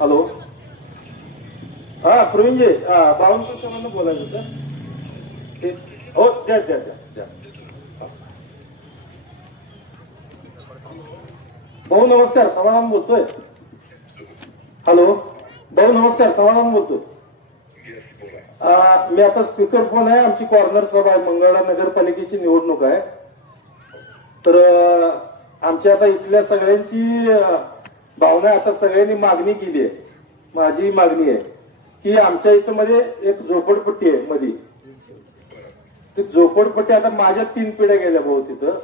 Hello, हा प्रवीणजी, बाळूंकर सरांना बोलायचं होतं. हो, द्या द्या द्या द्या. भाऊ नमस्कार, समाधान बोलतोय. हॅलो भाऊ नमस्कार, समाधान बोलतोय. मी आता स्पीकर फोन आहे. आमची कॉर्नर सभा आहे, मंगळवेढा नगरपालिकेची निवडणूक आहे. तर आमच्या आता इथल्या सगळ्यांची भावना, आता सगळ्यांनी मागणी केली आहे. माझी मागणी आहे की आमच्या इथं मध्ये एक झोपडपट्टी आहे मध्ये. ती झोपडपट्टी आता माझ्या 3 पिढ्या गेल्या भाऊ तिथं.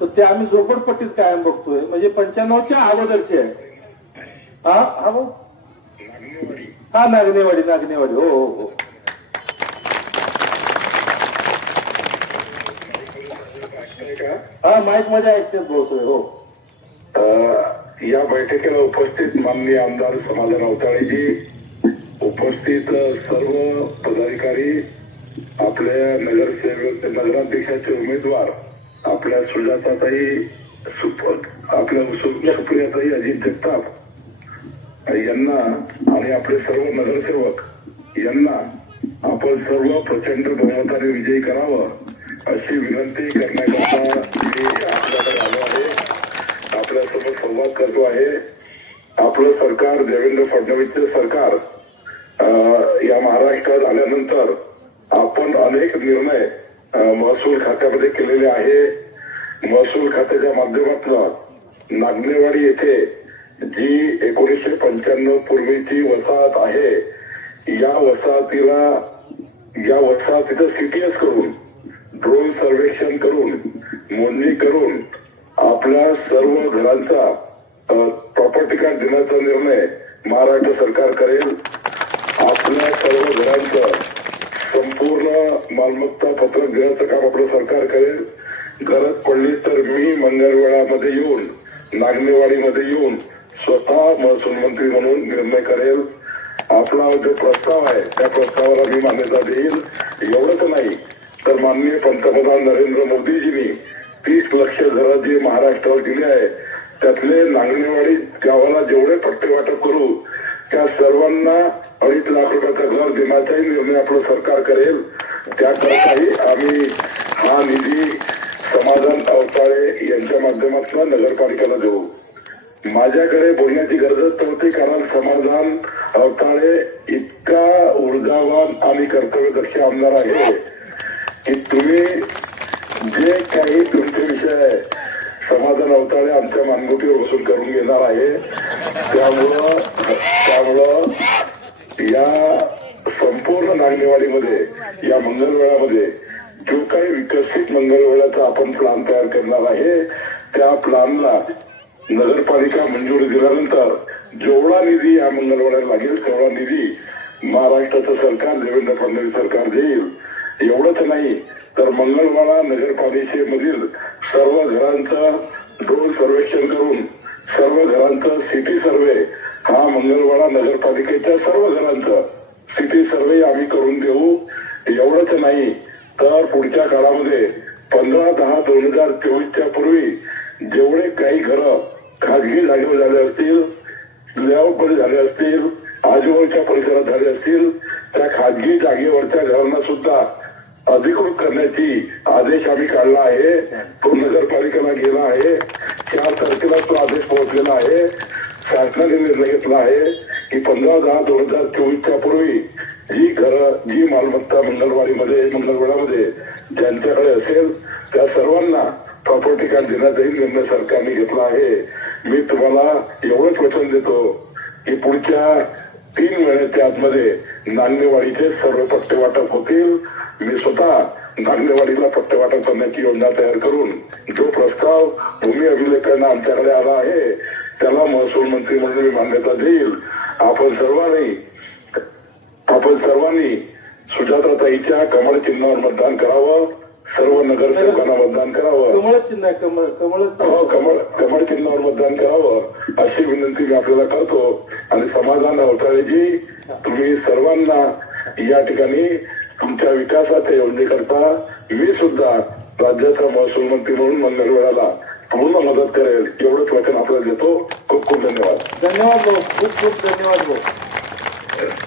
तर ते आम्ही झोपडपट्टीच कायम बघतोय, म्हणजे 95च्या अगोदरची आहे. हा हा भाऊ, हा नागनेवाडी, नागनेवाडी. हो हो हो. हा माईक मध्ये ऐकते भाऊ सगळे. हो, या बैठकीला उपस्थित माननीय आमदार समाधान अवताळेजी, उपस्थित सर्व पदाधिकारी, आपल्या नगरसेवक, नगराध्यक्षाचे उमेदवार, आपल्या सुजाताताई, आपल्या सुप्रियाताई अजित जगताप यांना आणि आपले सर्व नगरसेवक यांना आपण सर्व प्रचंड बहुमताने विजयी करावं अशी विनंती करण्याकरता मी आपल्याकडे आलो आहे, आपल्यासोबत संवाद करतो आहे. आपलं सरकार, देवेंद्र फडणवीसचे सरकार या महाराष्ट्रात आल्यानंतर आपण अनेक निर्णय महसूल खात्यामध्ये केलेले आहे. महसूल खात्याच्या माध्यमातून नागनेवाडी येथे जी 1995 पूर्वीची वसाहत आहे, या वसाहतीचं सीटीएस करून, ड्रोन सर्वेक्षण करून, मोजणी करून आपल्या सर्व घरांचा प्रॉपर्टी कार्ड देण्याचा निर्णय महाराष्ट्र सरकार करेल. आपल्या सर्व घरांचं संपूर्ण मालमत्ता पत्रक देण्याचं काम आपलं सरकार करेल. गरज पडली तर मी मंगळवेढामध्ये येऊन, नागनेवाडीमध्ये येऊन स्वतः महसूल मंत्री म्हणून निर्णय करेल. आपला जो प्रस्ताव आहे त्या प्रस्तावाला मी मान्यता देईल. एवढंच नाही तर माननीय पंतप्रधान नरेंद्र मोदीजींनी 30 लक्ष घरं जे महाराष्ट्राला दिले आहे, त्यातले नागनेवाडी गावाला जेवढे पट्टे वाटप करू त्या सर्वांना 2.5 लाख रुपयाचं घर देण्याचाही निर्णय आपलं सरकार करेल. त्याकरताही आम्ही हा निधी समाधान अवताळे यांच्या माध्यमातून नगरपालिकेला देऊ. माझ्याकडे बोलण्याची गरजच नव्हती, कारण समाधान अवताळे इतका ऊर्जावान आणि कर्तव्यदक्ष आमदार आहे की तुम्ही जे काही तुमचे विषय समाधान अवताळे आमच्या मानगुटीवर वसूल करून घेणार आहे. त्यामुळं या संपूर्ण नागनेवाडीमध्ये, या मंगळवेढामध्ये जो काही विकसित मंगळवेढाचा आपण प्लॅन तयार करणार आहे, त्या प्लॅनला नगरपालिका मंजुरी दिल्यानंतर जेवढा निधी या मंगळवेढ्याला लागेल तेवढा निधी महाराष्ट्राचं सरकार, देवेंद्र फडणवीस सरकार देईल. एवढंच नाही तर मंगळवेढा नगरपालिकेमधील सर्व घरांचं ड्रोन सर्वेक्षण करून, सर्व घरांचं सिटी सर्वे, हा मंगळवेढा नगरपालिकेच्या सर्व घरांचं सिटी सर्वे आम्ही करून देऊ. एवढंच नाही तर पुढच्या काळामध्ये 15/10/2024च्या पूर्वी जेवढे काही घरं खाजगी जागेवर झाले असतील, लेआउटमध्ये झाले असतील, आजूबाजूच्या परिसरात झाले असतील, त्या खाजगी जागेवरच्या घरांना सुद्धा अधिकृत करण्याची आदेश आम्ही काढला आहे. तो नगरपालिकेला गेला आहे. 4 तारखेला तो आदेश पोहोचलेला आहे. शासनाने निर्णय घेतला आहे की 15/10/2024च्या पूर्वी जी घरं, जी मालमत्ता मंगळवेढामध्ये ज्यांच्याकडे असेल त्या सर्वांना प्रॉपर्टी कार्ड देण्याचाही निर्णय सरकारने घेतला आहे. मी तुम्हाला एवढंच वचन देतो की पुढच्या 3 महिन्याच्या आतमध्ये नागनेवाडीचे सर्व पट्टे वाटप होतील. मी स्वतः नागनेवाडीला पट्टे वाटप करण्याची योजना तयार करून जो प्रस्ताव भूमी अभिलेखांना आमच्याकडे आला आहे त्याला महसूल मंत्री म्हणून मी मान्यता देईल. आपण सर्वांनी सुजाताताईच्या कमळ चिन्हावर मतदान करावं. सर्व नगरसेवकांना मतदान करावं. कमळ चिन्ह, कमळ चिन्हावर मतदान करावं अशी विनंती मी आपल्याला करतो. आणि समाधान अवताळेजी, तुम्ही सर्वांना या ठिकाणी तुमच्या विकासाच्या योजनेकरता मी सुद्धा राज्याचा महसूल मंत्री म्हणून मंगळवेढ्याला पूर्ण मदत करेल एवढंच वचन आपल्याला देतो. खूप खूप धन्यवाद. धन्यवाद भाऊ, खूप खूप धन्यवाद भाऊ.